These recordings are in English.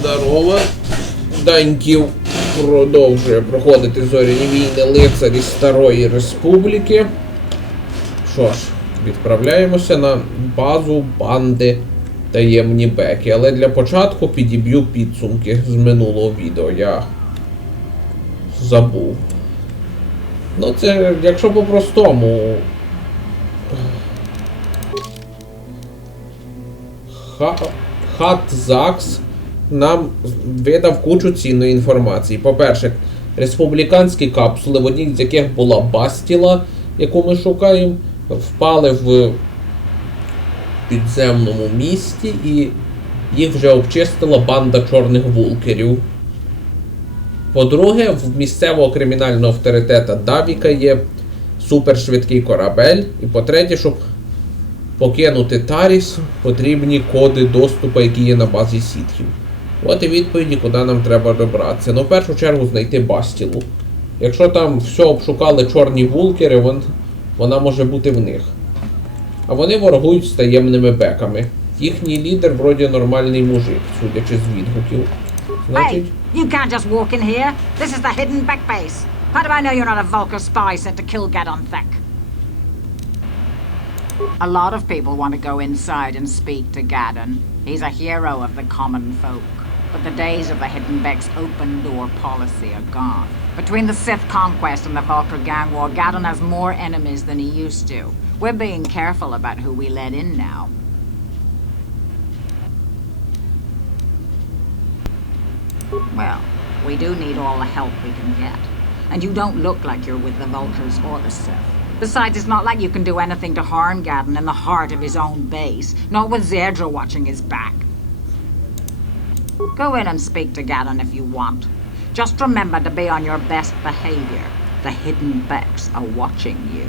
Здорово. Даньків продовжує проходити зоряні війни лицарі Старої Республіки. Що ж, відправляємося на базу банди Таємні Беки. Але для початку підіб'ю підсумки з минулого відео. Я забув. Ну це, якщо по-простому... Хат-Закс нам видав кучу цінної інформації. По-перше, республіканські капсули, в одній з яких була Бастіла, яку ми шукаємо, впали в підземному місті і їх вже обчистила банда чорних вулкерів. По-друге, в місцевого кримінального авторитета Давіка є супершвидкий корабель. І по-третє, щоб покинути Таріс, потрібні коди доступу, які є на базі сітхів. От і відповіді, куди нам треба добратися. Ну, в першу чергу, знайти Бастілу. Якщо там все обшукали чорні вулкери, вона може бути в них. А вони ворогують з таємними беками. Їхній лідер вроді нормальний мужик, судячи з відгуків. Значить... Hey, you can't just walk in here. This is the hidden back base. How do I know you're not a Vulcar spy sent to kill Gadon Thek? A lot of people want to go inside and speak to Gadon. He's a hero of the common folk. But the days of the Hidden Beck's open-door policy are gone. Between the Sith conquest and the Vulcar gang war, Gadon has more enemies than he used to. We're being careful about who we let in now. Well, we do need all the help we can get. And you don't look like you're with the Vulcars or the Sith. Besides, it's not like you can do anything to harm Gadon in the heart of his own base. Not with Zerdra watching his back. Go in and speak to Gadon if you want. Just remember to be on your best behavior. The Hidden Becks are watching you.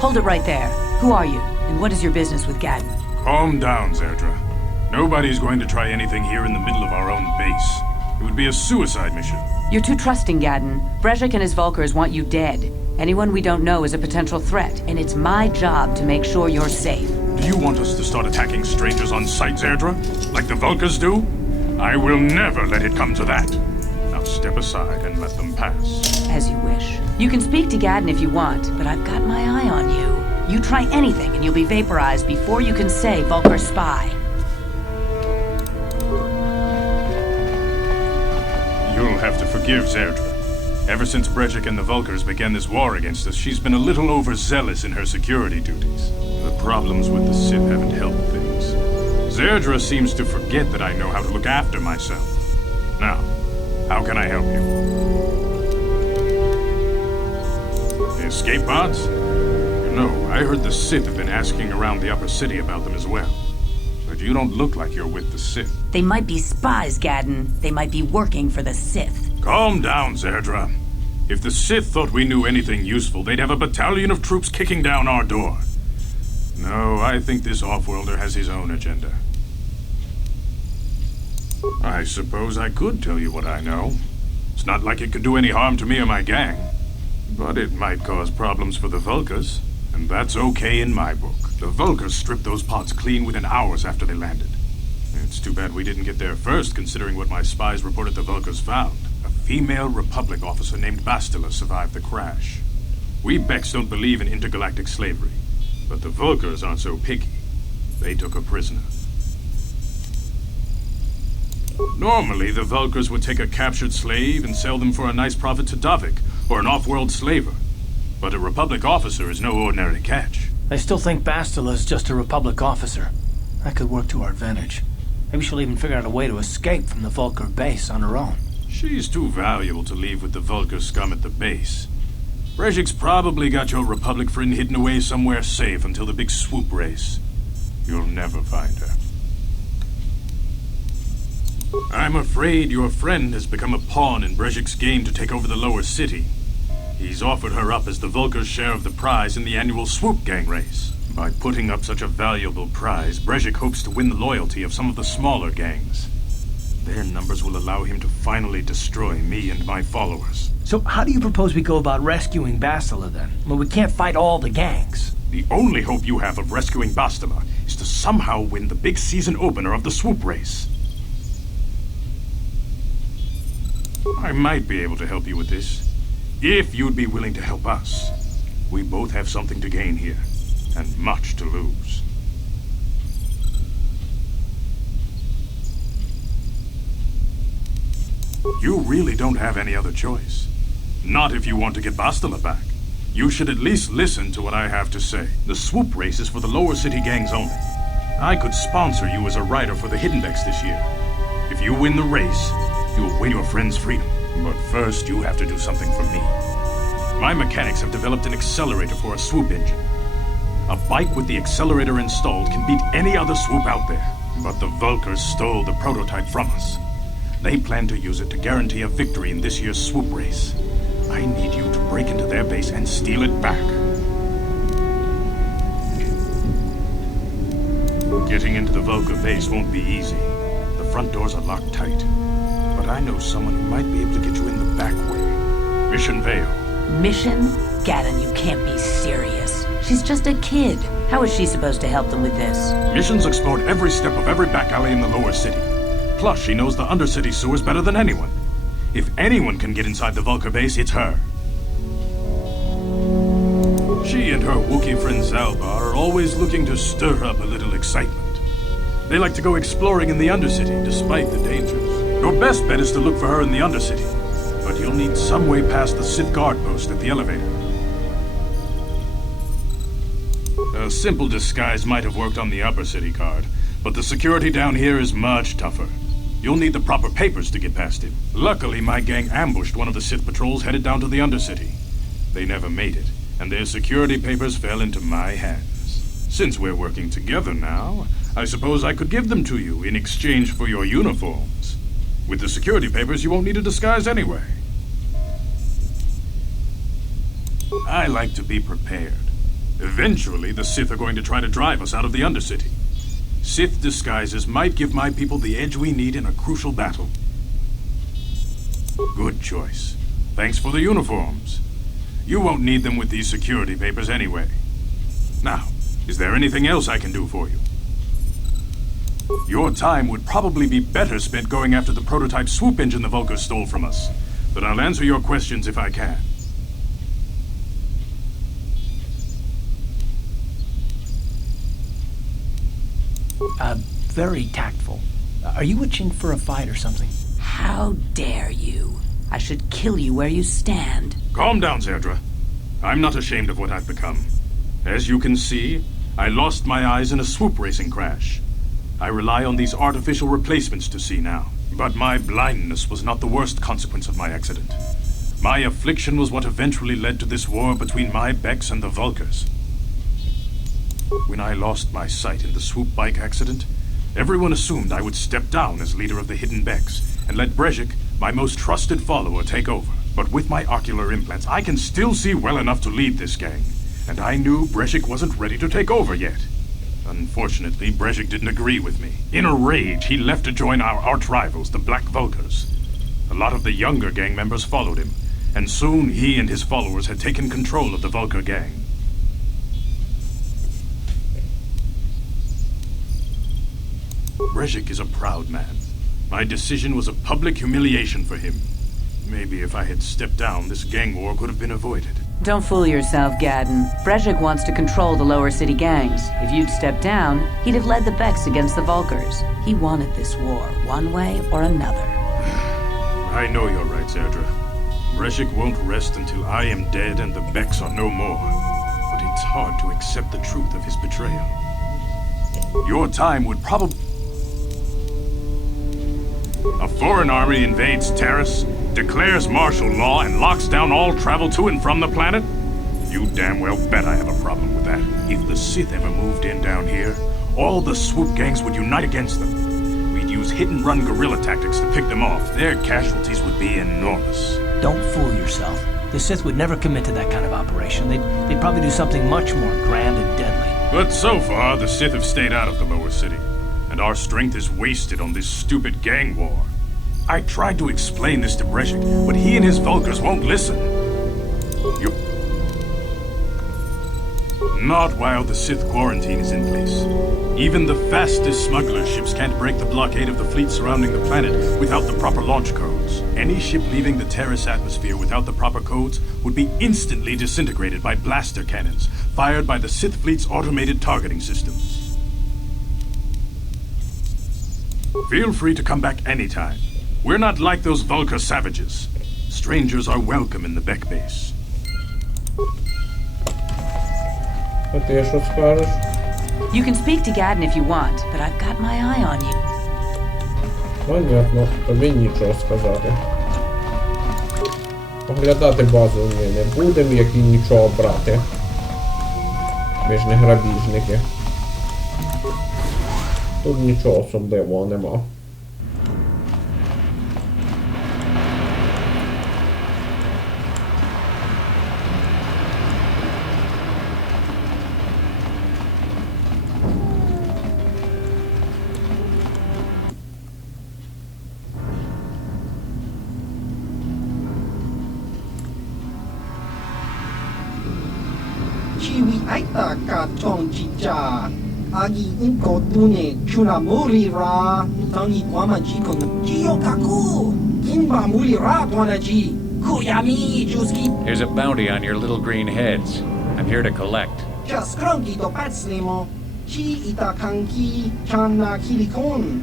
Hold it right there. Who are you, and what is your business with Gadon? Calm down, Zerdra. Nobody's going to try anything here in the middle of our own base. It would be a suicide mission. You're too trusting, Gadon. Brezhik and his Vulkars want you dead. Anyone we don't know is a potential threat, and it's my job to make sure you're safe. Do you want us to start attacking strangers on sight, Zerdra? Like the Vulkars do? I will never let it come to that. Now step aside and let them pass. As you wish. You can speak to Gadon if you want, but I've got my eye on you. You try anything and you'll be vaporized before you can say Vulcar spy. You'll have to forgive Zerdra. Ever since Brejik and the Vulkars began this war against us, she's been a little overzealous in her security duties. The problems with the Sith haven't helped things. Zerdra seems to forget that I know how to look after myself. Now, how can I help you? Escape pods? No, I heard the Sith have been asking around the upper city about them as well. But you don't look like you're with the Sith. They might be spies, Gadon. They might be working for the Sith. Calm down, Zerdra. If the Sith thought we knew anything useful, they'd have a battalion of troops kicking down our door. No, I think this off-worlder has his own agenda. I suppose I could tell you what I know. It's not like it could do any harm to me or my gang. But it might cause problems for the Vulkars, and that's okay in my book. The Vulkars stripped those pods clean within hours after they landed. It's too bad we didn't get there first, considering what my spies reported the Vulkars found. A female Republic officer named Bastila survived the crash. We Becks don't believe in intergalactic slavery, but the Vulkars aren't so picky. They took her prisoner. Normally, the Vulkars would take a captured slave and sell them for a nice profit to Davik, or an off-world slaver. But a Republic officer is no ordinary catch. I still think Bastila is just a Republic officer. That could work to our advantage. Maybe she'll even figure out a way to escape from the Vulcar base on her own. She's too valuable to leave with the Vulcar scum at the base. Brejik's probably got your Republic friend hidden away somewhere safe until the big swoop race. You'll never find her. I'm afraid your friend has become a pawn in Brejik's game to take over the lower city. He's offered her up as the Vulkar's share of the prize in the annual swoop gang race. By putting up such a valuable prize, Brezhik hopes to win the loyalty of some of the smaller gangs. Their numbers will allow him to finally destroy me and my followers. So how do you propose we go about rescuing Bastila then? Well, we can't fight all the gangs. The only hope you have of rescuing Bastila is to somehow win the big season opener of the swoop race. I might be able to help you with this, if you'd be willing to help us. We both have something to gain here, and much to lose. You really don't have any other choice. Not if you want to get Bastila back. You should at least listen to what I have to say. The swoop race is for the lower city gangs only. I could sponsor you as a rider for the Hiddenbecks this year. If you win the race, you'll win your friend's freedom. But first, you have to do something for me. My mechanics have developed an accelerator for a swoop engine. A bike with the accelerator installed can beat any other swoop out there. But the Vulkars stole the prototype from us. They plan to use it to guarantee a victory in this year's swoop race. I need you to break into their base and steal it back. Getting into the Vulkar base won't be easy. The front doors are locked tight. But I know someone who might be able to get you in the back way. Mission Vale. Mission? Gaddon, you can't be serious. She's just a kid. How is she supposed to help them with this? Mission's explored every step of every back alley in the lower city. Plus, she knows the undercity sewers better than anyone. If anyone can get inside the Vulkar base, it's her. She and her Wookiee friend Zalbar are always looking to stir up a little excitement. They like to go exploring in the Undercity, despite the dangers. Your best bet is to look for her in the Undercity, but you'll need some way past the Sith guard post at the elevator. A simple disguise might have worked on the Upper City guard, but the security down here is much tougher. You'll need the proper papers to get past him. Luckily, my gang ambushed one of the Sith patrols headed down to the Undercity. They never made it, and their security papers fell into my hands. Since we're working together now, I suppose I could give them to you in exchange for your uniforms. With the security papers, you won't need a disguise anyway. I like to be prepared. Eventually, the Sith are going to try to drive us out of the Undercity. Sith disguises might give my people the edge we need in a crucial battle. Good choice. Thanks for the uniforms. You won't need them with these security papers anyway. Now, is there anything else I can do for you? Your time would probably be better spent going after the prototype swoop engine the Vulkars stole from us. But I'll answer your questions if I can. Very tactful. Are you itching for a fight or something? How dare you? I should kill you where you stand. Calm down, Zerdra. I'm not ashamed of what I've become. As you can see, I lost my eyes in a swoop racing crash. I rely on these artificial replacements to see now. But my blindness was not the worst consequence of my accident. My affliction was what eventually led to this war between my Becks and the Vulkars. When I lost my sight in the swoop bike accident, everyone assumed I would step down as leader of the Hidden Becks and let Brezhik, my most trusted follower, take over. But with my ocular implants, I can still see well enough to lead this gang, and I knew Brezhik wasn't ready to take over yet. Unfortunately, Brezhik didn't agree with me. In a rage, he left to join our arch-rivals, the Black Vulkars. A lot of the younger gang members followed him, and soon he and his followers had taken control of the Vulkar gang. Brezhik is a proud man. My decision was a public humiliation for him. Maybe if I had stepped down, this gang war could have been avoided. Don't fool yourself, Gaddon. Brezhik wants to control the lower city gangs. If you'd stepped down, he'd have led the Becks against the Vulkars. He wanted this war, one way or another. I know you're right, Zerdra. Brezhik won't rest until I am dead and the Becks are no more. But it's hard to accept the truth of his betrayal. Your time would probably... A foreign army invades Terrace, declares martial law, and locks down all travel to and from the planet? You damn well bet I have a problem with that. If the Sith ever moved in down here, all the swoop gangs would unite against them. We'd use hit-and-run guerrilla tactics to pick them off. Their casualties would be enormous. Don't fool yourself. The Sith would never commit to that kind of operation. They'd probably do something much more grand and deadly. But so far, the Sith have stayed out of the lower city, and our strength is wasted on this stupid gang war. I tried to explain this to Brezhik, but he and his Vulkars won't listen. Not while the Sith quarantine is in place. Even the fastest smuggler ships can't break the blockade of the fleet surrounding the planet without the proper launch codes. Any ship leaving the Terrace atmosphere without the proper codes would be instantly disintegrated by blaster cannons fired by the Sith fleet's automated targeting systems. Feel free to come back anytime. We're not like those Vulkar savages. Strangers are welcome in the Beck base. А ти що скажеш? You can speak to Gadden if you want, but I've got my eye on you. Понятно, тобі нічого сказати. Оглядати базу ми не будемо, як і нічого брати. Ми ж не грабіжники. Тут нічого особливого нема. Aitaka Tonchicha Agi Inko Tune Chunamuri Ra Tangi Wamaji Kon Jiyokaku Kinba Muri Ra Wanaji Kuyami Juski There's a bounty on your little green heads. I'm here to collect. Jaskrangi to Patslimo Chi Itakanki Chana Kilikon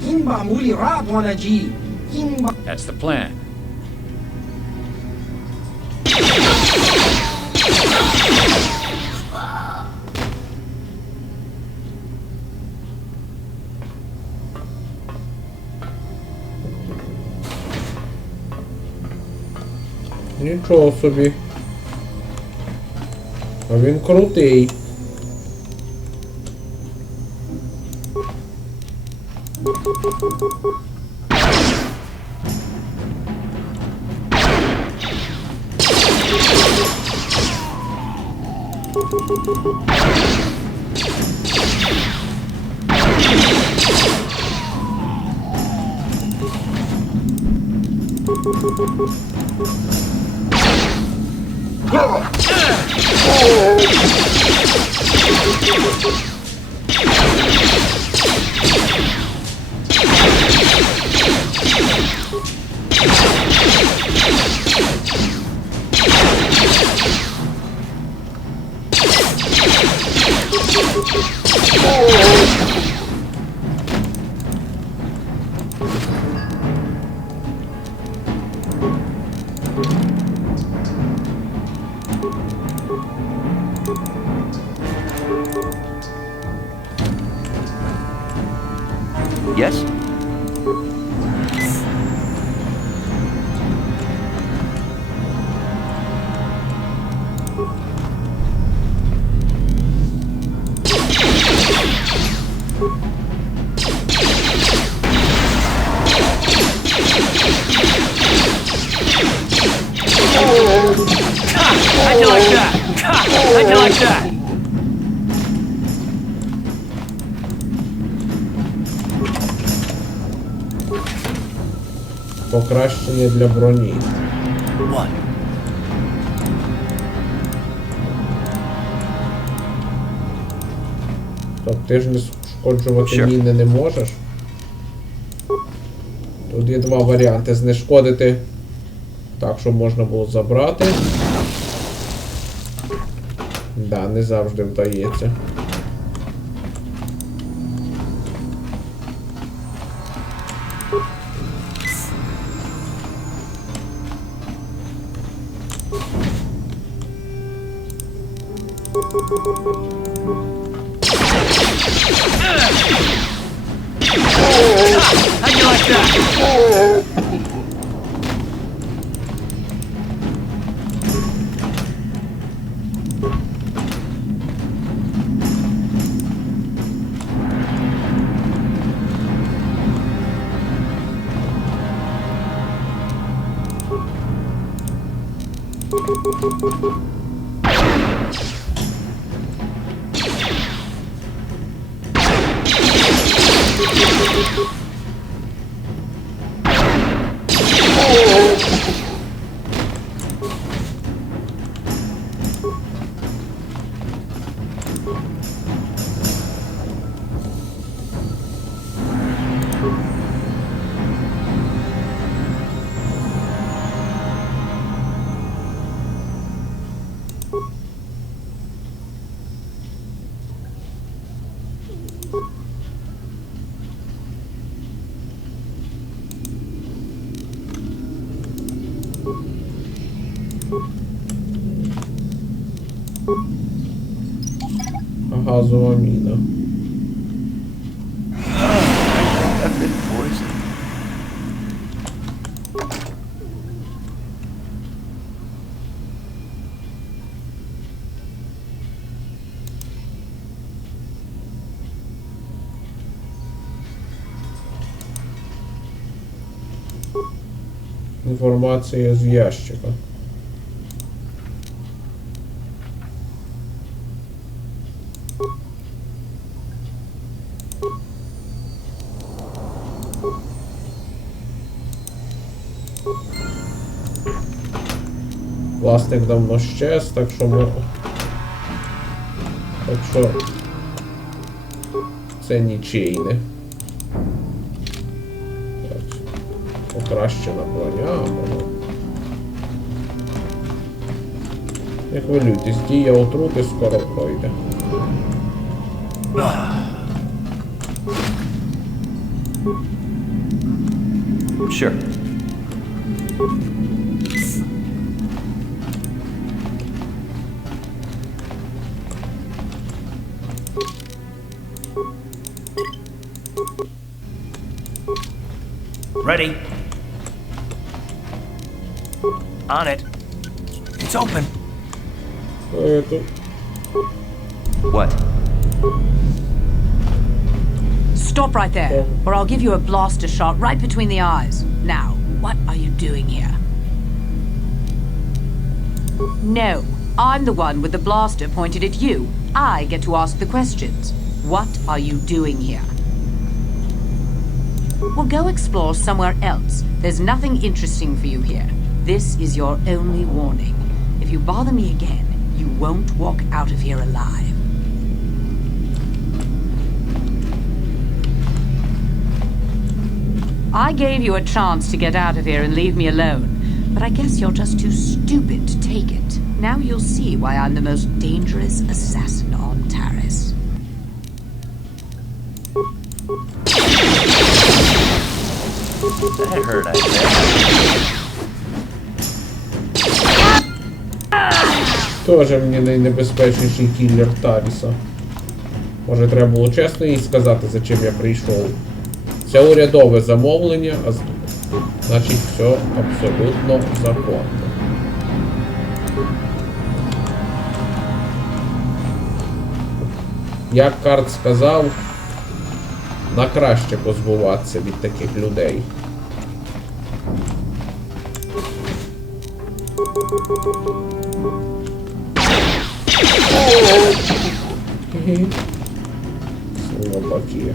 Kinba Muri Ra Wanaji Kinba That's the plan. Нічого собі. А він крутий. Yes? How'd you like that? How'd you like that? Покращення для броні. What? Тобто ти ж не шкоджувати міни не можеш. Тут є два варіанти. Знешкодити так, щоб можна було забрати. Да, не завжди вдається. How'd you like that? Газова міна. Інформація з ящика. Власник давно щез, так що це нічийне. Покращена броня. Не хвилюйтесь, дія отрути скоро пройде. Sure. Ready. On it. It's open. What? Stop right there, or I'll give you a blaster shot right between the eyes. Now, what are you doing here? No, I'm the one with the blaster pointed at you. I get to ask the questions. What are you doing here? Well, go explore somewhere else. There's nothing interesting for you here. This is your only warning. If you bother me again, you won't walk out of here alive. I gave you a chance to get out of here and leave me alone, but I guess you're just too stupid to take it. Now you'll see why I'm the most dangerous assassin on Taris. That hurt, I think. Тоже мені найнебезпечніший кіллер Таріса. Може треба було чесно їй сказати, за чим я прийшов. Це урядове замовлення, а значить все абсолютно законно. Як Карт сказав, на краще позбуватися від таких людей. Слабаки.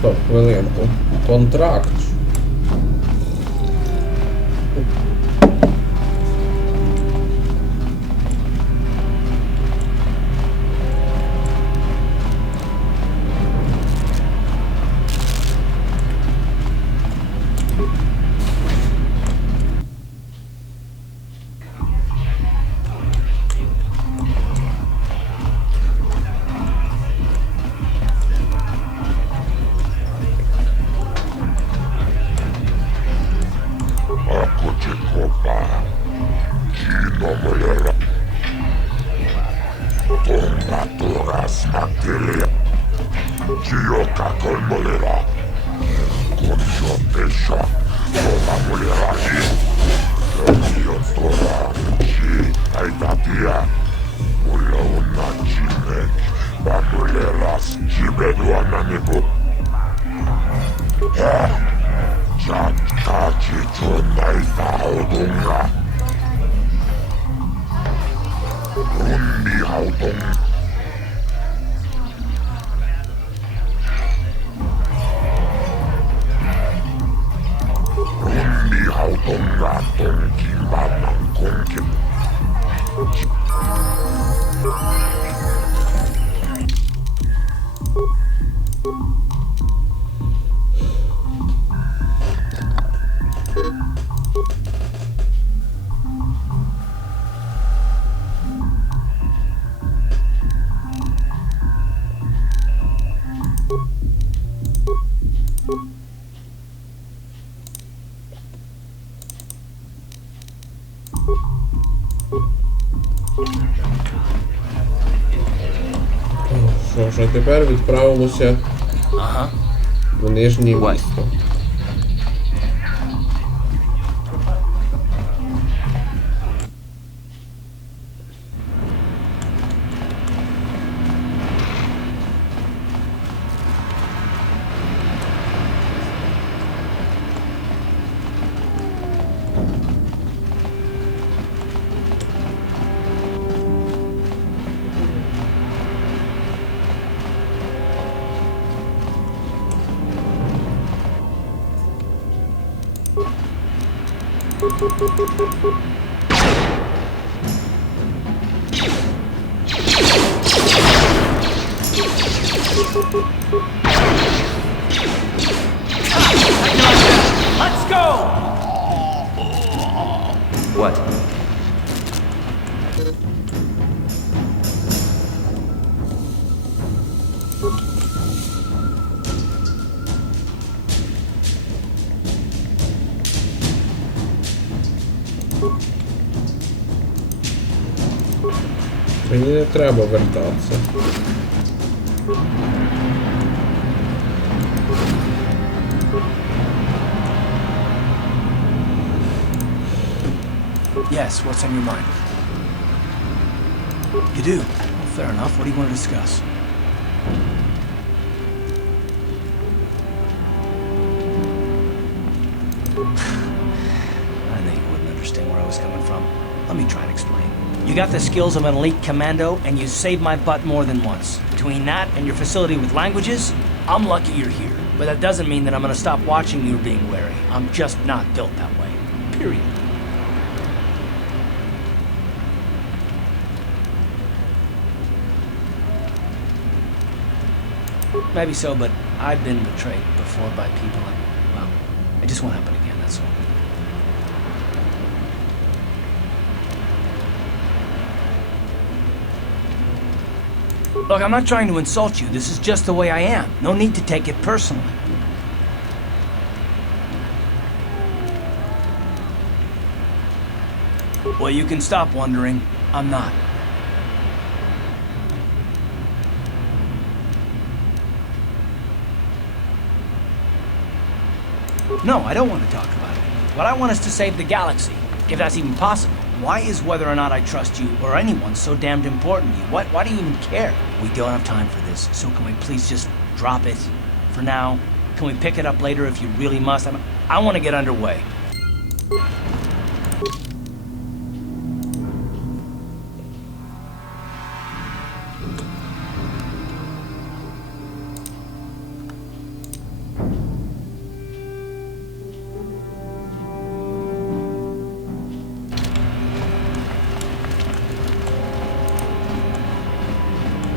Стоп, хвилинку. Контракт. Що ж, а тепер відправимося в нижнє What? місто. Let's go! What? Мені не треба вертатися. Yes, what's on your mind? You do? Well, fair enough. What do you want to discuss? I knew you wouldn't understand where I was coming from. Let me try and explain. You got the skills of an elite commando, and you saved my butt more than once. Between that and your facility with languages, I'm lucky you're here. But that doesn't mean that I'm gonna stop watching you being wary. I'm just not built that way. Period. Maybe so, but I've been betrayed before by people, and, well, it just won't happen again, that's all. Look, I'm not trying to insult you. This is just the way I am. No need to take it personally. Well, you can stop wondering. I'm not. No, I don't want to talk about it. What I want is to save the galaxy, if that's even possible. Why is whether or not I trust you or anyone so damned important to you? Why do you even care? We don't have time for this, so can we please just drop it for now? Can we pick it up later if you really must? I want to get underway.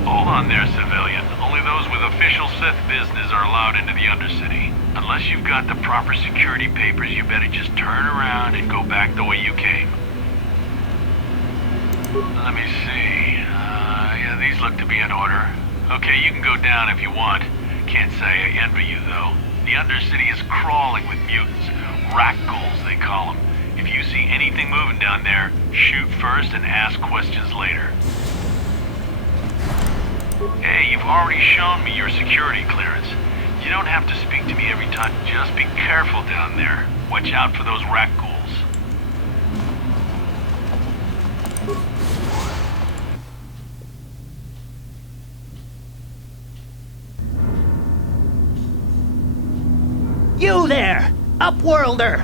Hold on there, civilian. Only those with official Sith business are allowed into the Undercity. Unless you've got the proper security papers, you better just turn around and go back the way you came. Let me see. Yeah, these look to be in order. Okay, you can go down if you want. Can't say I envy you, though. The Undercity is crawling with mutants. Rat ghouls, they call them. If you see anything moving down there, shoot first and ask questions later. Hey, you've already shown me your security clearance. You don't have to speak to me every time. Just be careful down there. Watch out for those rat ghouls. You there, Upworlder!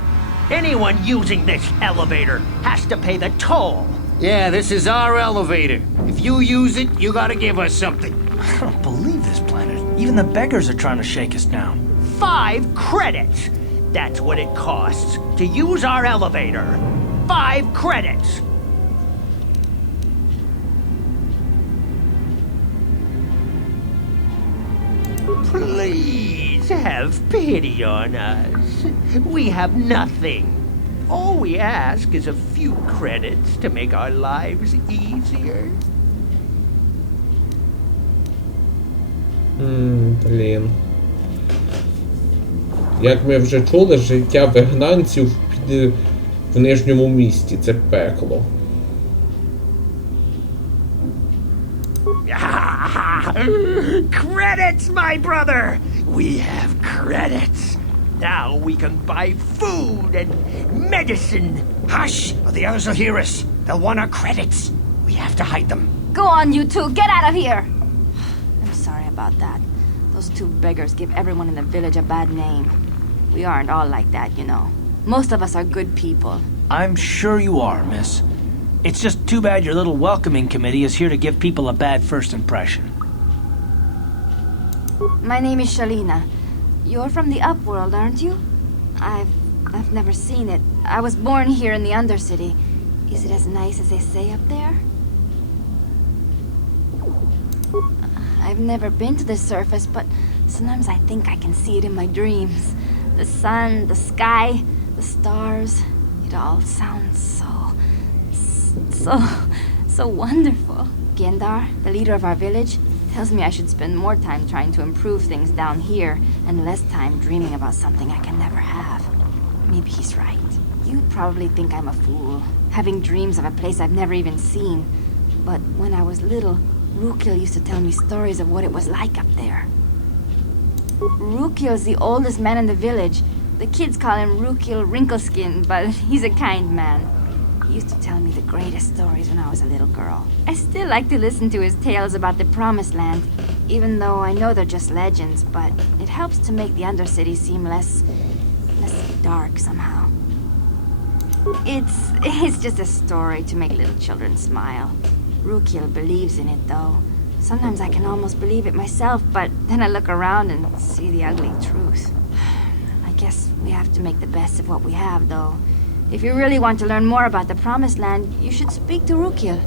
Anyone using this elevator has to pay the toll. Yeah, this is our elevator. If you use it, you gotta give us something. I don't believe this planet. Even the beggars are trying to shake us down. 5 credits! That's what it costs to use our elevator. 5 credits! Please have pity on us. We have nothing. All we ask is a few credits to make our lives easier. Блін. Як ми вже чули, життя вигнанців в нижньому місті – це пекло. Credits, my brother! We have credits. Now we can buy food and medicine. Hush, or the others will hear us. They'll want our credits. We have to hide them. Go on, you two. Get out of here. I'm sorry about that. Those 2 beggars give everyone in the village a bad name. We aren't all like that, you know. Most of us are good people. I'm sure you are, miss. It's just too bad your little welcoming committee is here to give people a bad first impression. My name is Shalina. You're from the Upworld, aren't you? I've never seen it. I was born here in the Undercity. Is it as nice as they say up there? I've never been to the surface, but sometimes I think I can see it in my dreams. The sun, the sky, the stars. It all sounds so wonderful. Gendar, the leader of our village, tells me I should spend more time trying to improve things down here and less time dreaming about something I can never have. Maybe he's right. You probably think I'm a fool, having dreams of a place I've never even seen. But when I was little, Rukil used to tell me stories of what it was like up there. Rukil's the oldest man in the village. The kids call him Rukil Wrinkleskin, but he's a kind man. He used to tell me the greatest stories when I was a little girl. I still like to listen to his tales about the Promised Land, even though I know they're just legends, but it helps to make the Undercity seem less dark somehow. It's just a story to make little children smile. Rukil believes in it, though. Sometimes I can almost believe it myself, but then I look around and see the ugly truth. I guess we have to make the best of what we have, though. If you really want to learn more about the Promised Land, you should speak to Rukil.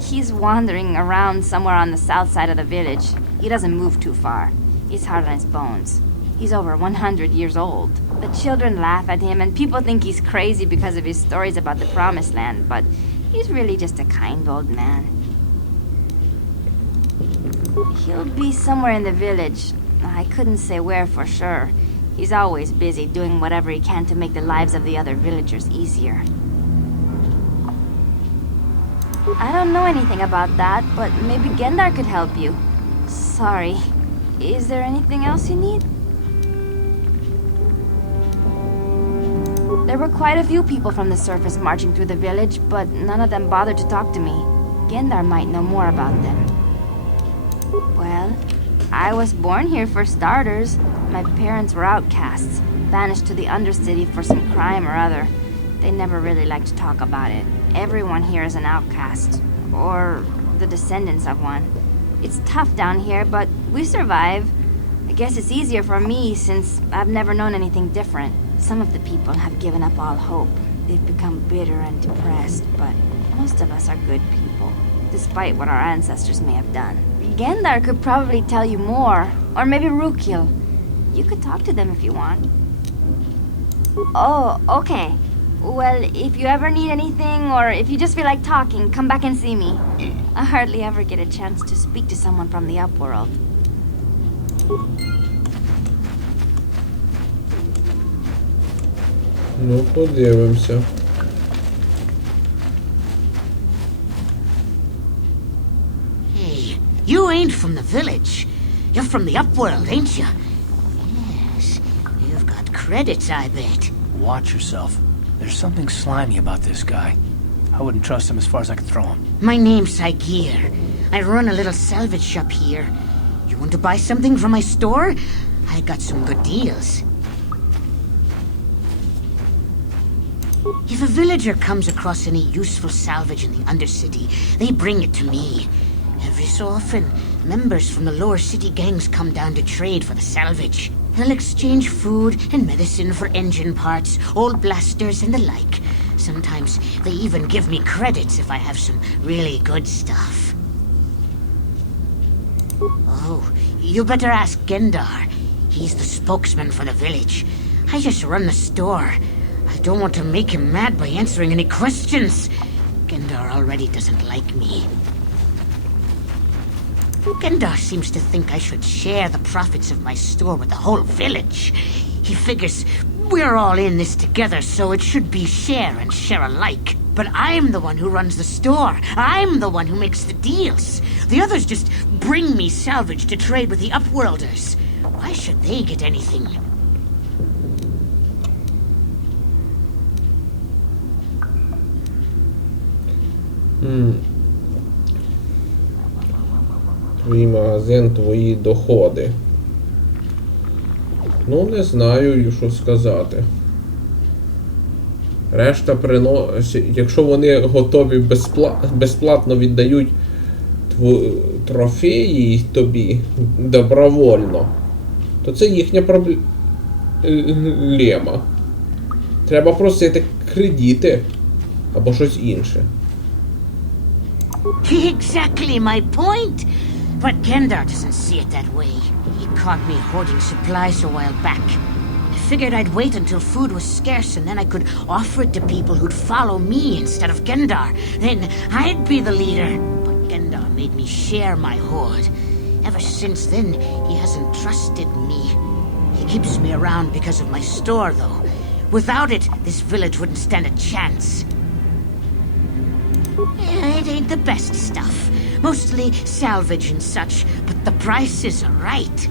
He's wandering around somewhere on the south side of the village. He doesn't move too far. He's hard on his bones. He's over 100 years old. The children laugh at him, and people think he's crazy because of his stories about the Promised Land, but he's really just a kind old man. He'll be somewhere in the village. I couldn't say where for sure. He's always busy doing whatever he can to make the lives of the other villagers easier. I don't know anything about that, but maybe Gendar could help you. Sorry. Is there anything else you need? There were quite a few people from the surface marching through the village, but none of them bothered to talk to me. Gendar might know more about them. Well, I was born here for starters. My parents were outcasts, banished to the Undercity for some crime or other. They never really liked to talk about it. Everyone here is an outcast, or the descendants of one. It's tough down here, but we survive. I guess it's easier for me since I've never known anything different. Some of the people have given up all hope. They've become bitter and depressed, but most of us are good people, despite what our ancestors may have done. Gendar could probably tell you more, or maybe Rukil. You could talk to them if you want. Oh, okay. Well, if you ever need anything, or if you just feel like talking, come back and see me. I hardly ever get a chance to speak to someone from the Upworld. Ну, подивимося. Hey, You ain't from the village. You're from the upworld, ain't you? Yes. You've got credits, I bet. Watch yourself. There's something slimy about this guy. I wouldn't trust him as far as I could throw him. My name's Saigir. I run a little salvage shop here. You want to buy something from my store? I got some good deals. If a villager comes across any useful salvage in the Undercity, they bring it to me. Every so often, members from the lower city gangs come down to trade for the salvage. They'll exchange food and medicine for engine parts, old blasters, and the like. Sometimes they even give me credits if I have some really good stuff. Oh, you better ask Gendar. He's the spokesman for the village. I just run the store. I don't want to make him mad by answering any questions. Gendar already doesn't like me. Gendar seems to think I should share the profits of my store with the whole village. He figures we're all in this together, so it should be share and share alike. But I'm the one who runs the store. I'm the one who makes the deals. The others just bring me salvage to trade with the Upworlders. Why should they get anything? Твій магазин, твої доходи. Ну, не знаю, що сказати. Решта приносить... Якщо вони готові безплатно віддають трофеї тобі добровольно, то це їхня проблема. Треба просити кредити або щось інше. Exactly my point. But Gendar doesn't see it that way. He caught me hoarding supplies a while back. I figured I'd wait until food was scarce and then I could offer it to people who'd follow me instead of Gendar. Then I'd be the leader. But Gendar made me share my hoard. Ever since then, he hasn't trusted me. He keeps me around because of my store, though. Without it, this village wouldn't stand a chance. It ain't the best stuff. Mostly salvage and such, but the prices are right.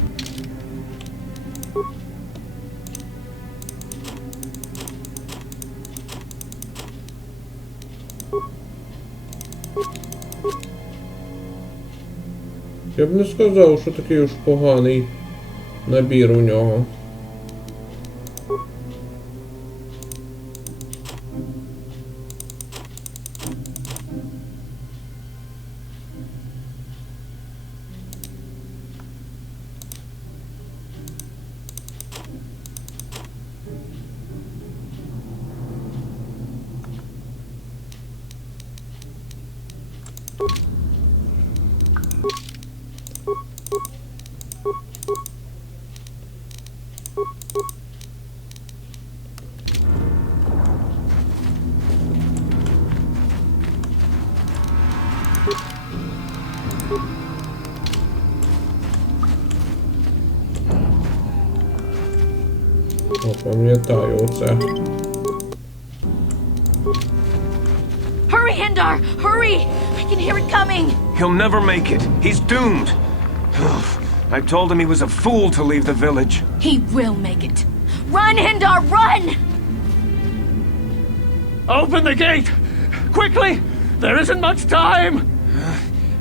Я б не сказав, що такий уж поганий набір у нього. Пам'ятаю оце. Hurry, Hindar! Hurry! I can hear it coming! He'll never make it. He's doomed. I told him he was a fool to leave the village. He will make it. Run, Hindar, run! Open the gate! Quickly! There isn't much time!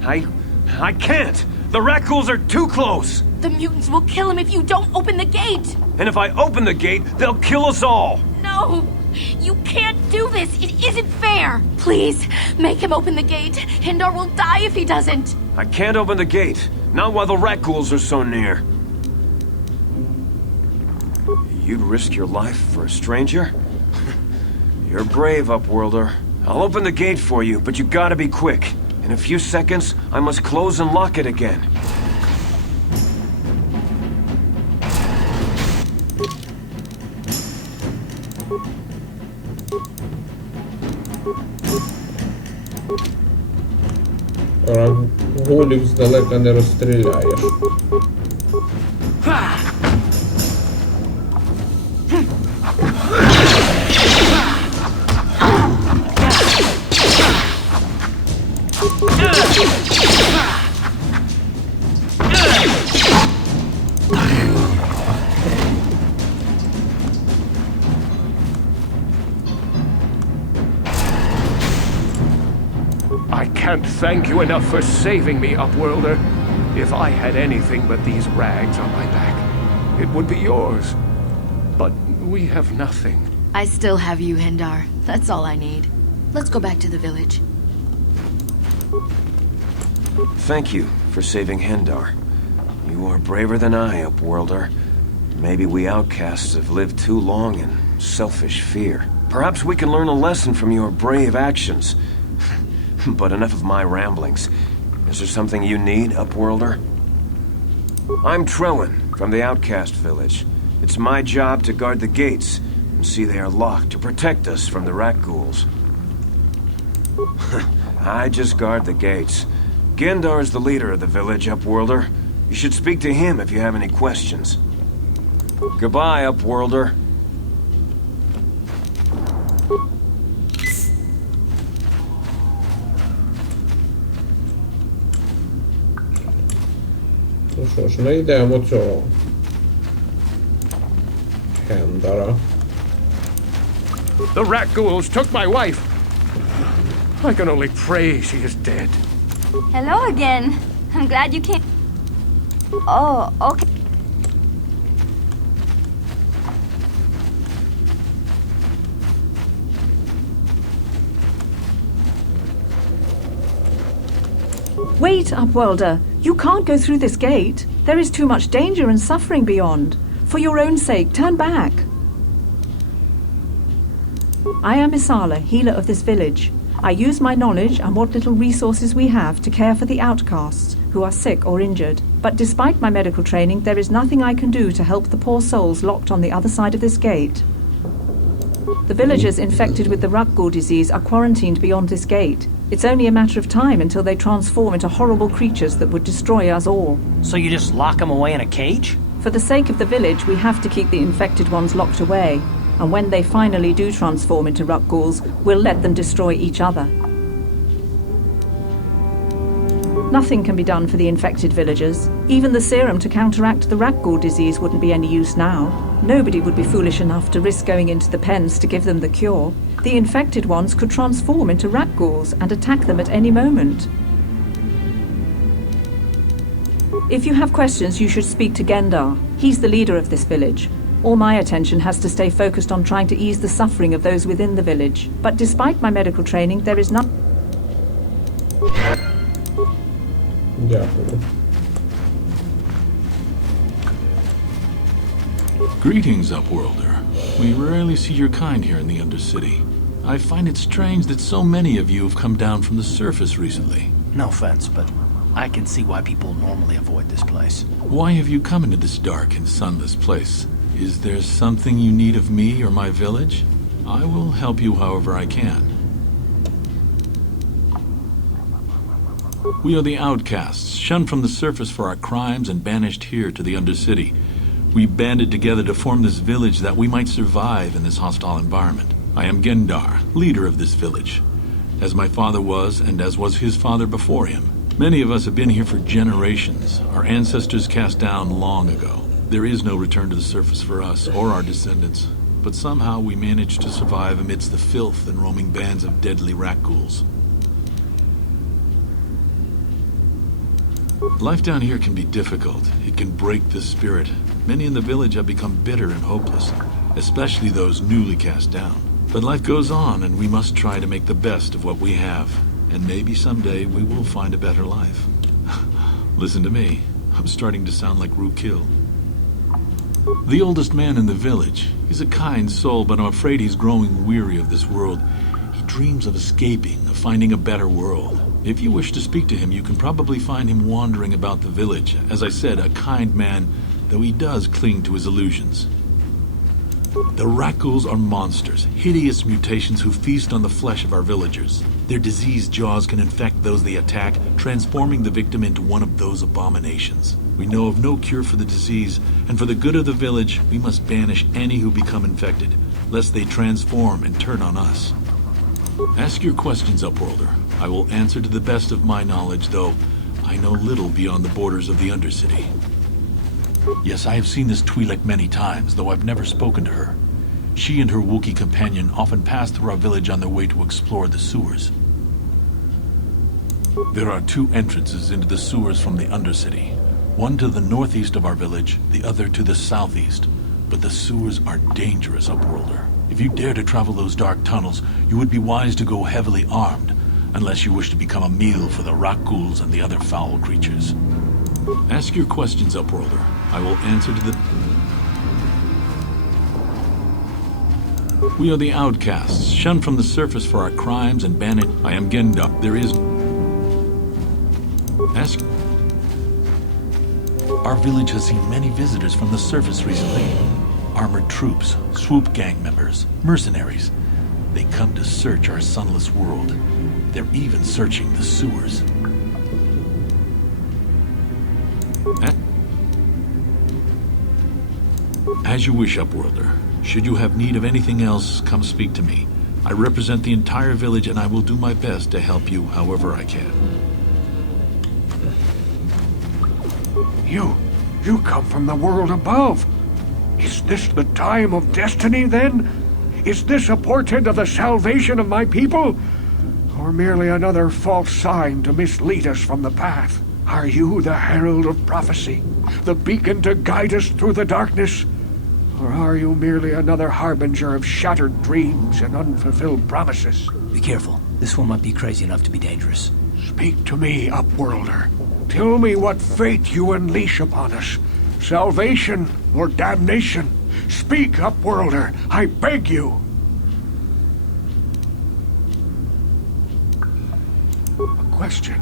I can't! The Rakghouls are too close! The mutants will kill him if you don't open the gate! And if I open the gate, they'll kill us all! No! You can't do this! It isn't fair! Please, make him open the gate. Hindar will die if he doesn't! I can't open the gate. Not while the Rakghouls are so near. You'd risk your life for a stranger? You're brave, Upworlder. I'll open the gate for you, but you gotta be quick. In a few seconds, I must close and lock it again. Голів здалека не розстріляєш. can't thank you enough for saving me, Upworlder. If I had anything but these rags on my back, it would be yours. But we have nothing. I still have you, Hindar. That's all I need. Let's go back to the village. Thank you for saving Hendar. You are braver than I, Upworlder. Maybe we outcasts have lived too long in selfish fear. Perhaps we can learn a lesson from your brave actions. But enough of my ramblings. Is there something you need, Upworlder? I'm Trellin, from the Outcast Village. It's my job to guard the gates, and see they are locked to protect us from the rat ghouls. I just guard the gates. Gendar is the leader of the village, Upworlder. You should speak to him if you have any questions. Goodbye, Upworlder. Ну що ж, знайдемо цього Хендара. The rat ghouls took my wife. I can only pray she is dead. Hello again. I'm glad you came. Oh, okay. Wait, Upworlder. You can't go through this gate. There is too much danger and suffering beyond. For your own sake, turn back. I am Isala, healer of this village. I use my knowledge and what little resources we have to care for the outcasts who are sick or injured. But despite my medical training, there is nothing I can do to help the poor souls locked on the other side of this gate. The villagers infected with the Rukgul disease are quarantined beyond this gate. It's only a matter of time until they transform into horrible creatures that would destroy us all. So you just lock them away in a cage? For the sake of the village, we have to keep the infected ones locked away. And when they finally do transform into Rukguls, we'll let them destroy each other. Nothing can be done for the infected villagers. Even the serum to counteract the Rukgul disease wouldn't be any use now. Nobody would be foolish enough to risk going into the pens to give them the cure. The infected ones could transform into Rukguls and attack them at any moment. If you have questions, you should speak to Gendar. He's the leader of this village. All my attention has to stay focused on trying to ease the suffering of those within the village. But despite my medical training, there is not... Дякую. Greetings, Upworlder. We rarely see your kind here in the Undercity. I find it strange that so many of you have come down from the surface recently. No offense, but I can see why people normally avoid this place. Why have you come into this dark and sunless place? Is there something you need of me or my village? I will help you however I can. We are the outcasts, shunned from the surface for our crimes and banished here to the Undercity. We banded together to form this village that we might survive in this hostile environment. I am Gendar, leader of this village, as my father was and as was his father before him. Many of us have been here for generations, our ancestors cast down long ago. There is no return to the surface for us or our descendants, but somehow we managed to survive amidst the filth and roaming bands of deadly rat ghouls. Life down here can be difficult. It can break the spirit. Many in the village have become bitter and hopeless, especially those newly cast down. But life goes on, and we must try to make the best of what we have. And maybe someday we will find a better life. Listen to me. I'm starting to sound like Rukil. The oldest man in the village. He's a kind soul, but I'm afraid he's growing weary of this world. He dreams of escaping, of finding a better world. If you wish to speak to him, you can probably find him wandering about the village. As I said, a kind man, though he does cling to his illusions. The Rukguls are monsters, hideous mutations who feast on the flesh of our villagers. Their diseased jaws can infect those they attack, transforming the victim into one of those abominations. We know of no cure for the disease, and for the good of the village, we must banish any who become infected, lest they transform and turn on us. Ask your questions, Upworlder. I will answer to the best of my knowledge, though I know little beyond the borders of the Undercity. Yes, I have seen this Twi'lek many times, though I've never spoken to her. She and her Wookiee companion often pass through our village on their way to explore the sewers. There are two entrances into the sewers from the Undercity. One to the northeast of our village, the other to the southeast. But the sewers are dangerous, Upworlder. If you dare to travel those dark tunnels, you would be wise to go heavily armed, unless you wish to become a meal for the rock ghouls and the other foul creatures. Ask your questions, Upworlder. I will answer to the... We are the outcasts, shunned from the surface for our crimes and banished. I am Genda. There is... Ask... Our village has seen many visitors from the surface recently. Armored troops, swoop gang members, mercenaries. They come to search our sunless world. They're even searching the sewers. As you wish, Upworlder. Should you have need of anything else, come speak to me. I represent the entire village and I will do my best to help you however I can. You come from the world above. Is this the time of destiny, then? Is this a portent of the salvation of my people? Or merely another false sign to mislead us from the path? Are you the herald of prophecy? The beacon to guide us through the darkness? Or are you merely another harbinger of shattered dreams and unfulfilled promises? Be careful. This one might be crazy enough to be dangerous. Speak to me, Upworlder. Tell me what fate you unleash upon us. Salvation or damnation? Speak, Upworlder. I beg you. A question.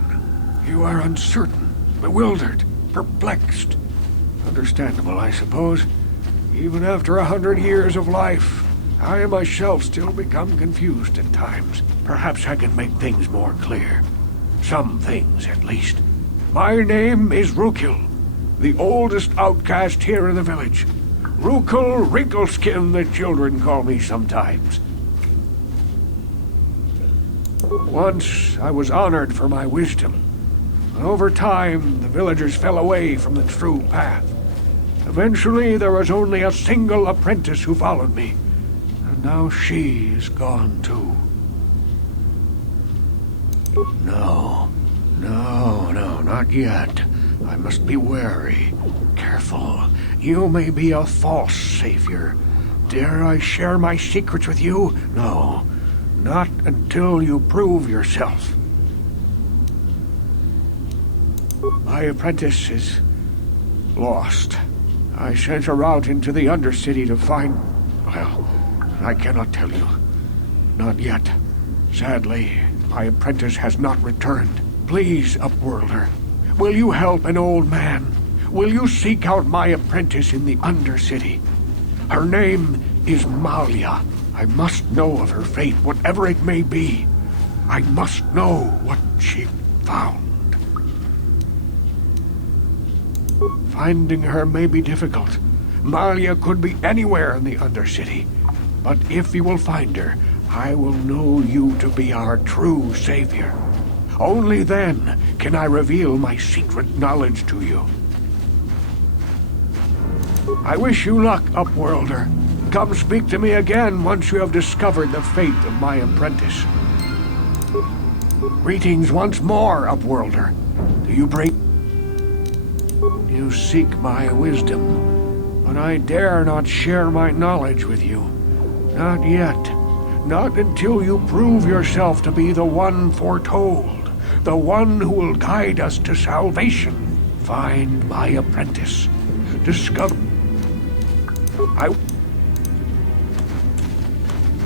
You are uncertain, bewildered, perplexed. Understandable, I suppose. Even after 100 years of life, I myself still become confused at times. Perhaps I can make things more clear. Some things, at least. My name is Rukil, the oldest outcast here in the village. Rukil Wrinkleskin, the children call me sometimes. Once I was honored for my wisdom. Over time, the villagers fell away from the true path. Eventually, there was only a single apprentice who followed me. And now she is gone too. No, not yet. I must be wary. Careful. You may be a false savior. Dare I share my secrets with you? No, not until you prove yourself. My apprentice is lost. I sent her out into the Undercity to find... Well, I cannot tell you. Not yet. Sadly, my apprentice has not returned. Please, Upworlder, will you help an old man? Will you seek out my apprentice in the Undercity? Her name is Malia. I must know of her fate, whatever it may be. I must know what she found. Finding her may be difficult. Malia could be anywhere in the Undercity. But if you will find her, I will know you to be our true savior. Only then can I reveal my secret knowledge to you. I wish you luck, Upworlder. Come speak to me again once you have discovered the fate of my apprentice. Greetings once more, Upworlder. Do you bring... You seek my wisdom, but I dare not share my knowledge with you. Not yet. Not until you prove yourself to be the one foretold, the one who will guide us to salvation. Find my apprentice. Discover...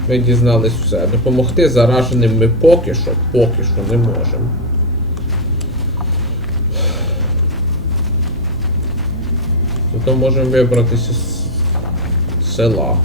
Ми дізнались все. Допомогти зараженим ми поки що не можемо. Зато можемо вибратися з села.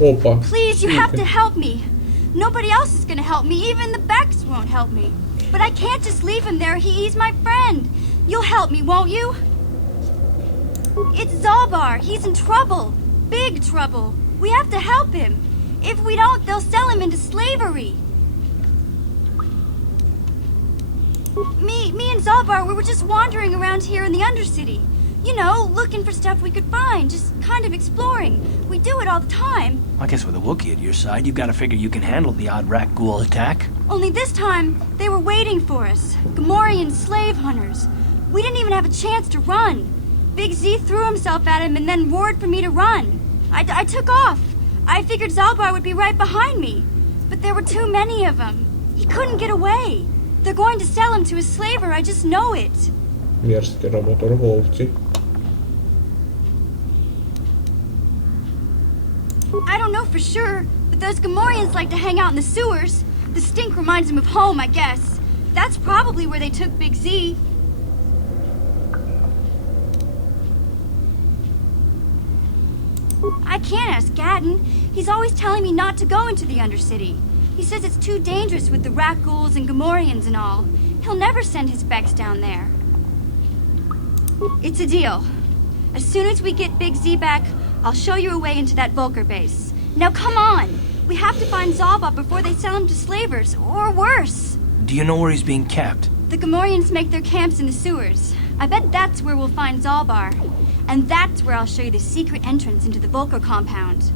Опа. Please, you have to help me. Nobody else is gonna help me. Even the Becks won't help me. But I can't just leave him there. He's my friend. You'll help me, won't you? It's Zalbar. He's in trouble. Big trouble. We have to help him. If we don't, they'll sell him into slavery. Me and Zalbar, we were just wandering around here in the Undercity. You know, looking for stuff we could find, just kind of exploring. We do it all the time. I guess with a Wookiee at your side, you've got to figure you can handle the odd rat ghoul attack. Only this time, they were waiting for us. Gamorrean slave hunters. We didn't even have a chance to run. Big Z threw himself at him and then roared for me to run. I took off. I figured Zalbar would be right behind me. But there were too many of them. He couldn't get away. They're going to sell him to a slaver, I just know it. Мерзкі работорговці. I don't know for sure, but those Gamorreans like to hang out in the sewers. The stink reminds them of home, I guess. That's probably where they took Big Z. I can't ask Gadden. He's always telling me not to go into the Undercity. He says it's too dangerous with the rat ghouls and Gamorreans and all. He'll never send his Becks down there. It's a deal. As soon as we get Big Z back, I'll show you a way into that Vulcar base. Now come on! We have to find Zalbar before they sell him to slavers, or worse. Do you know where he's being kept? The Gamorreans make their camps in the sewers. I bet that's where we'll find Zalbar. And that's where I'll show you the secret entrance into the Vulcar compound.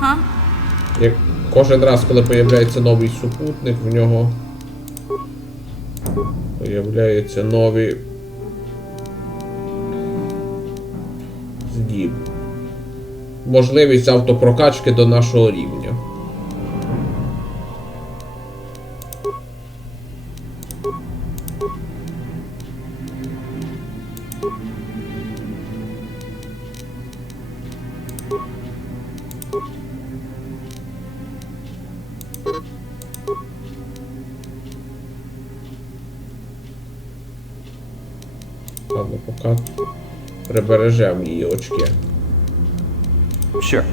Huh? Як кожен раз, коли появляється новий супутник, в нього появляються нові здіб. Можливість автопрокачки до нашого рівня. Ладно, поки прибережемо її очки. Sure.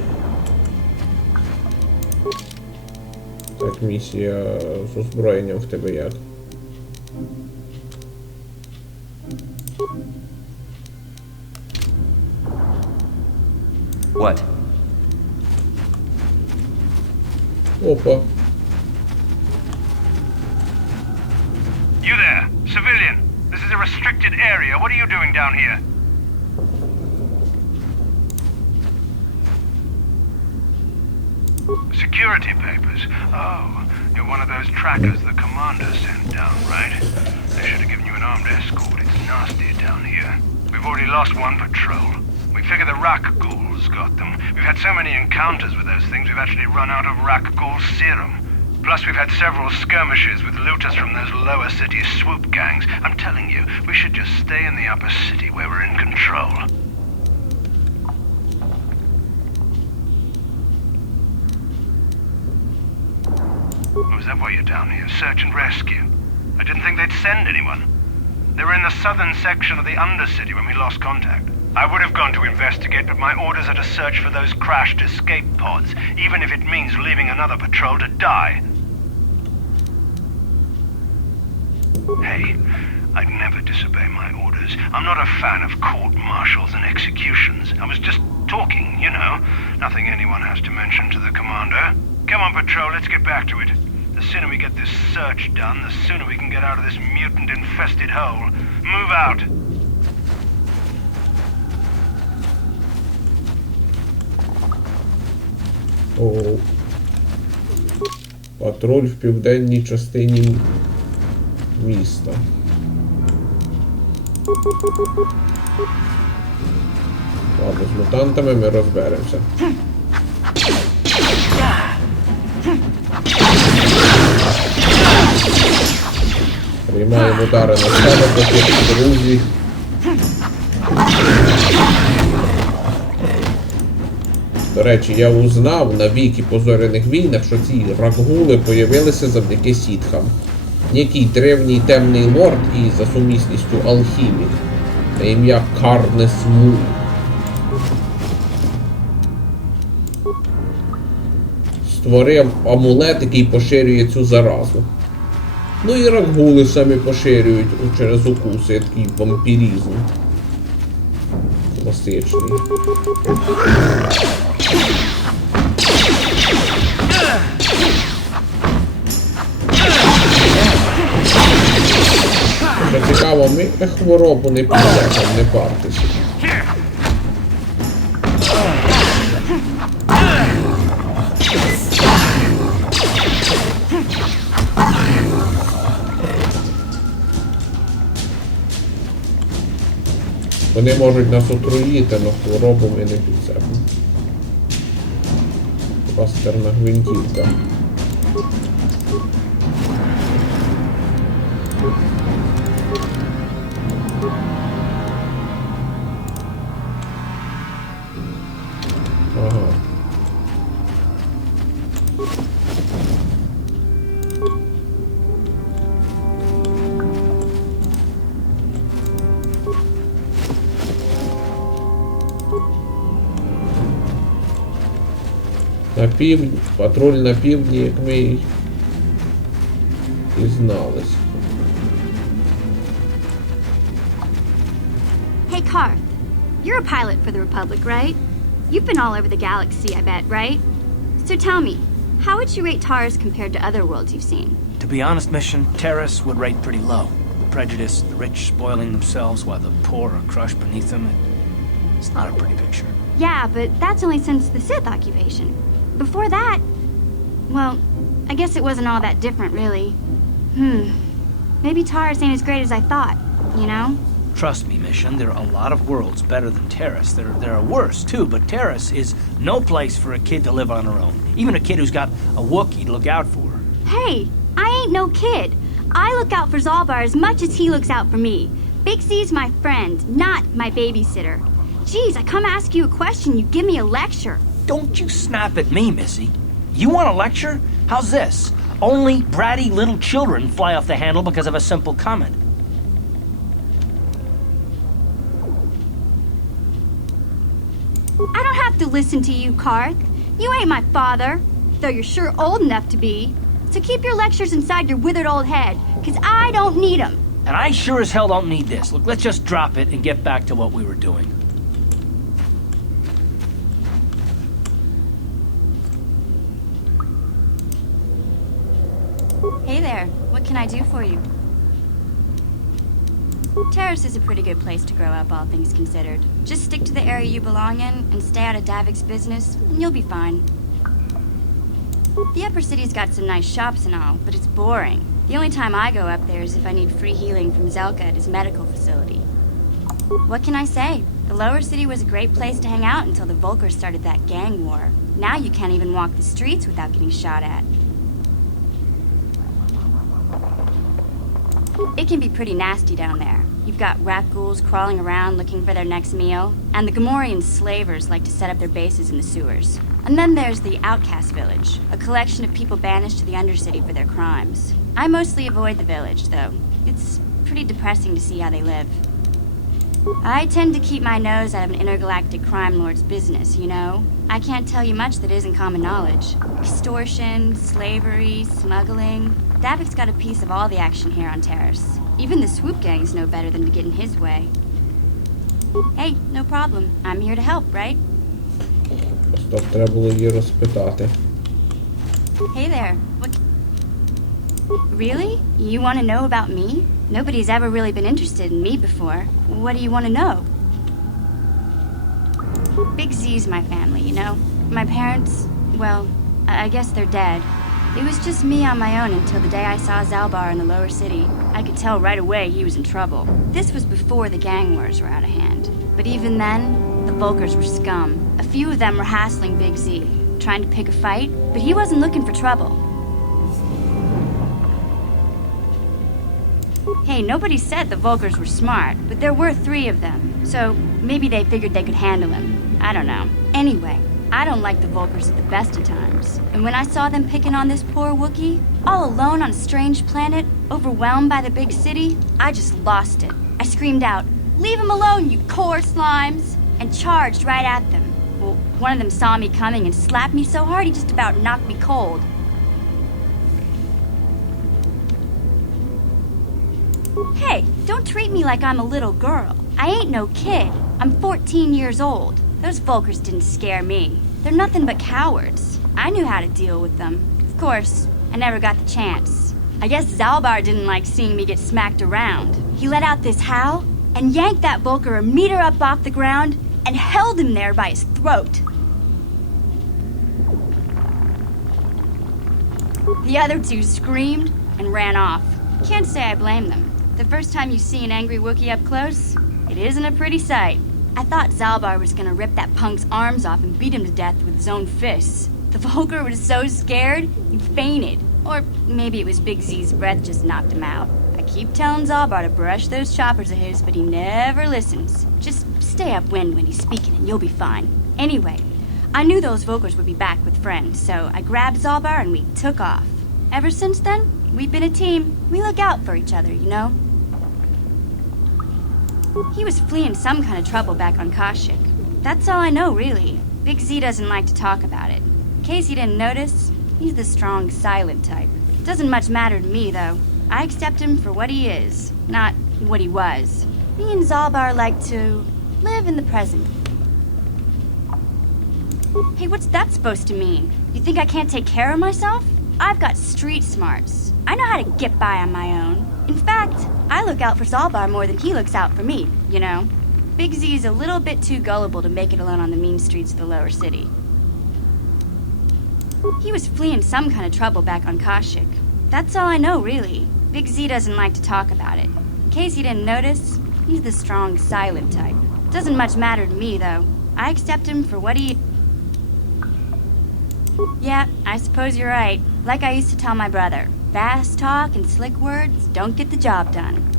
Так, місія з озброєнням в тебе як? What? Опа. You there, civilian. This is a restricted area. What are you doing down here? Security papers. Oh, you're one of those trackers the commander sent down, right? They should have given you an armed escort. It's nasty down here. We've already lost one patrol. We figure the Rak ghouls got them. We've had so many encounters with those things, we've actually run out of Rak ghoul serum. Plus, we've had several skirmishes with looters from those lower city swoop gangs. I'm telling you, we should just stay in the upper city where we're in control. Oh, is that why you're down here? Search and rescue? I didn't think they'd send anyone. They were in the southern section of the Undercity when we lost contact. I would have gone to investigate, but my orders are to search for those crashed escape pods, even if it means leaving another patrol to die. Hey, I'd never disobey my orders. I'm not a fan of court-martials and executions. I was just talking, you know. Nothing anyone has to mention to the commander. Come on, patrol, let's get back to it. The sooner we get this search done, the sooner we can get out of this mutant-infested hole. Move out! О. Патруль в південній частині міста. Ладно, з мутантами ми розберемося. Приймаємо удари на себе, поки друзі. До речі, я узнав на вікі по зоряних війнах, що ці ракгули появилися завдяки сітхам. Некий древній темний лорд і за сумісністю алхімік на ім'я Карнес Мул. Створив амулет, який поширює цю заразу. Ну і рагули самі поширюють через укуси, такий вампірізм. Класичний. Що цікаво, ми хворобу не підлякам, не партися. Вони можуть нас отруїти, але хворобу ми не підцепимо. Пастерна гвинтівка. Ага. На півдні, патруль на півдні, як ми і знались. Hey, Karth. You're a pilot for the Republic, right? You've been all over the galaxy, I bet, right? So tell me, how would you rate Taurus compared to other worlds you've seen? To be honest, Mission, Terrace would rate pretty low. The prejudice, the rich spoiling themselves while the poor are crushed beneath them. It's not a pretty picture. Yeah, but that's only since the Sith occupation. Before that, well, I guess it wasn't all that different, really. Maybe Taurus ain't as great as I thought, you know? Trust me, Mission, there are a lot of worlds better than Terrace. There are worse, too, but Terrace is no place for a kid to live on her own. Even a kid who's got a Wookiee to look out for. Hey, I ain't no kid. I look out for Zalbar as much as he looks out for me. Big Z's my friend, not my babysitter. Geez, I come ask you a question, you give me a lecture. Don't you snap at me, Missy. You want a lecture? How's this? Only bratty little children fly off the handle because of a simple comment. I don't have to listen to you, Karth. You ain't my father, though you're sure old enough to be. So keep your lectures inside your withered old head, because I don't need them. And I sure as hell don't need this. Look, let's just drop it and get back to what we were doing. Hey there, what can I do for you? Terrace is a pretty good place to grow up, all things considered. Just stick to the area you belong in and stay out of Davik's business, and you'll be fine. The upper city's got some nice shops and all, but it's boring. The only time I go up there is if I need free healing from Zelka at his medical facility. What can I say? The lower city was a great place to hang out until the Vulkars started that gang war. Now you can't even walk the streets without getting shot at. It can be pretty nasty down there. You've got rat ghouls crawling around looking for their next meal, and the Gamorrean slavers like to set up their bases in the sewers. And then there's the Outcast Village, a collection of people banished to the Undercity for their crimes. I mostly avoid the village, though. It's pretty depressing to see how they live. I tend to keep my nose out of an intergalactic crime lord's business, you know? I can't tell you much that isn't common knowledge. Extortion, slavery, smuggling. Davik's got a piece of all the action here on Terrace. Even the swoop gangs know better than to get in his way. Hey, no problem. I'm here to help, right? Стоп, треба було її розпитати. Hey there. What? Really? You want to know about me? Nobody's ever really been interested in me before. What do you want to know? Big Z's my family, you know? My parents, well, I guess they're dead. It was just me on my own until the day I saw Zalbar in the lower city. I could tell right away he was in trouble. This was before the gang wars were out of hand. But even then, the Vulkars were scum. A few of them were hassling Big Z, trying to pick a fight, but he wasn't looking for trouble. Hey, nobody said the Vulkars were smart, but there were 3 of them, so maybe they figured they could handle him. I don't know. Anyway, I don't like the Vulkars at the best of times. And when I saw them picking on this poor Wookiee, all alone on a strange planet, overwhelmed by the big city, I just lost it. I screamed out, Leave him alone, you core slimes! And charged right at them. Well, one of them saw me coming and slapped me so hard he just about knocked me cold. Hey, don't treat me like I'm a little girl. I ain't no kid. I'm 14 years old. Those Volkers didn't scare me. They're nothing but cowards. I knew how to deal with them. Of course, I never got the chance. I guess Zalbar didn't like seeing me get smacked around. He let out this howl and yanked that Volker a meter up off the ground and held him there by his throat. The other two screamed and ran off. Can't say I blame them. The first time you see an angry Wookiee up close, it isn't a pretty sight. I thought Zalbar was gonna rip that punk's arms off and beat him to death with his own fists. The Volker was so scared, he fainted. Or maybe it was Big Z's breath just knocked him out. I keep telling Zalbar to brush those choppers of his, but he never listens. Just stay upwind when he's speaking and you'll be fine. Anyway, I knew those Volkers would be back with friends, so I grabbed Zalbar and we took off. Ever since then, we've been a team. We look out for each other, you know? He was fleeing some kind of trouble back on Kashyyyk. That's all I know, really. Big Z doesn't like to talk about it. In case you didn't notice, he's the strong, silent type. Doesn't much matter to me, though. I accept him for what he is, not what he was. Me and Zalbar like to live in the present. Hey, what's that supposed to mean? You think I can't take care of myself? I've got street smarts. I know how to get by on my own. In fact, I look out for Zalbar more than he looks out for me, you know? Big Z's a little bit too gullible to make it alone on the mean streets of the lower city. He was fleeing some kind of trouble back on Kashyyyk. That's all I know, really. Big Z doesn't like to talk about it. In case you didn't notice, he's the strong, silent type. Doesn't much matter to me, though. I accept him for what he... Yeah, I suppose you're right. Like I used to tell my brother, fast talk and slick words don't get the job done.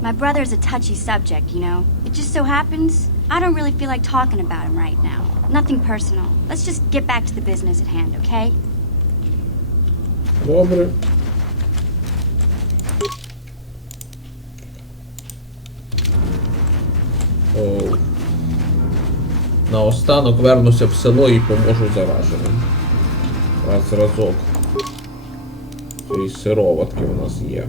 My brother's a touchy subject, you know. It just so happens I don't really feel like talking about him right now. Nothing personal. Let's just get back to the business at hand, okay? Добре. Оу. Наостанок вернуся в село і поможу зараженим. Разок. Цієї сироватки у нас є.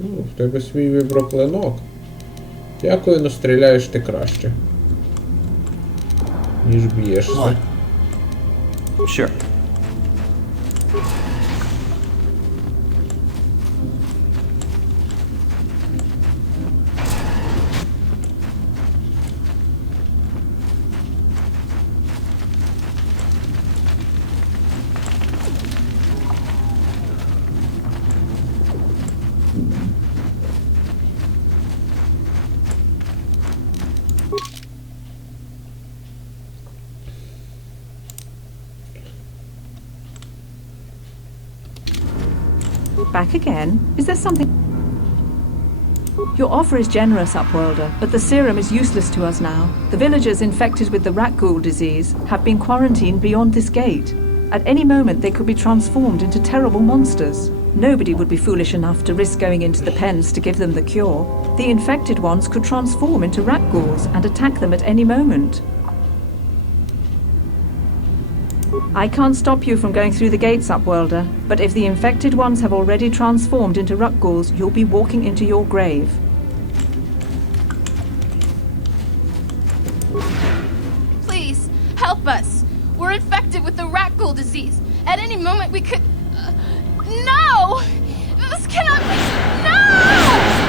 В тебе свій виброклинок. Дякую, но стріляєш ти краще. Ніж б'єшся. Sure. Back again? Is there something... Your offer is generous, Upworlder, but the serum is useless to us now. The villagers infected with the rat ghoul disease have been quarantined beyond this gate. At any moment they could be transformed into terrible monsters. Nobody would be foolish enough to risk going into the pens to give them the cure. The infected ones could transform into rat ghouls and attack them at any moment. I can't stop you from going through the gates, Upworlder, but if the infected ones have already transformed into rat ghouls, you'll be walking into your grave. Please, help us. We're infected with the rat ghoul disease. At any moment we could... No! This cannot be... No!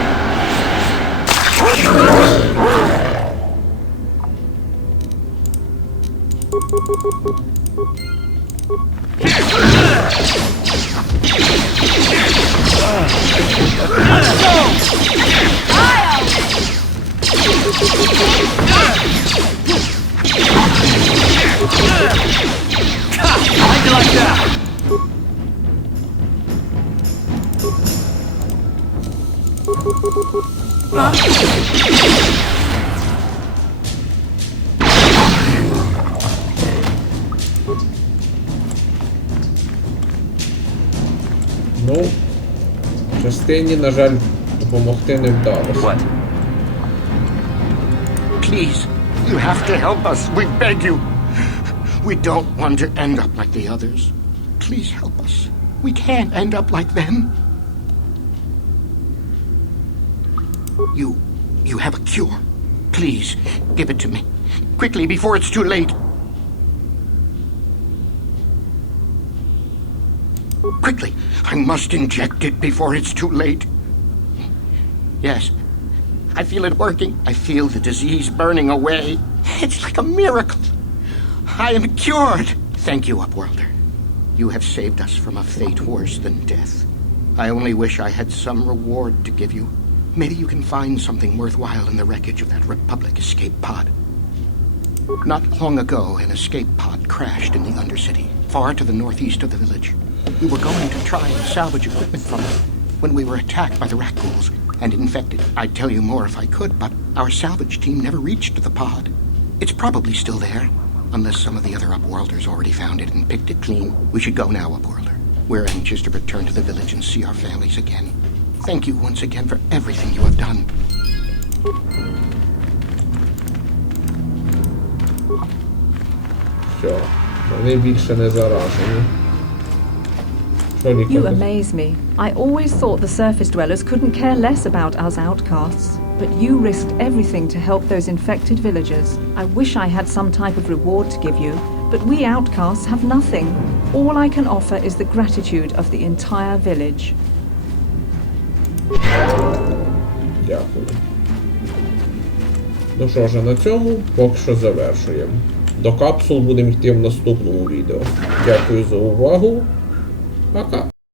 How'd you like that? Ну, частині, на жаль, допомогти не вдалося. What? Please, you have to help us. We beg you. We don't want to end up like the others. Please help us. We can't end up like them. You have a cure. Please, give it to me. Quickly, before it's too late. Quickly, I must inject it before it's too late. Yes, I feel it working. I feel the disease burning away. It's like a miracle. I am cured. Thank you, Upworlder. You have saved us from a fate worse than death. I only wish I had some reward to give you. Maybe you can find something worthwhile in the wreckage of that Republic escape pod. Not long ago, an escape pod crashed in the Undercity, far to the northeast of the village. We were going to try and salvage equipment from it when we were attacked by the rat ghouls and infected. I'd tell you more if I could, but our salvage team never reached the pod. It's probably still there, unless some of the other Upworlders already found it and picked it clean. We should go now, Upworlder. We're anxious to return to the village and see our families again. Thank you once again for everything you have done. Все, вони більше не заражені. You amaze me. I always thought the surface dwellers couldn't care less about us outcasts, but you risked everything to help those infected villagers. I wish I had some type of reward to give you, but we outcasts have nothing. All I can offer is the gratitude of the entire village. Дякую. Ну що ж, на цьому поки що завершуємо. До капсул будемо йти в наступному відео. Дякую за увагу. Пока.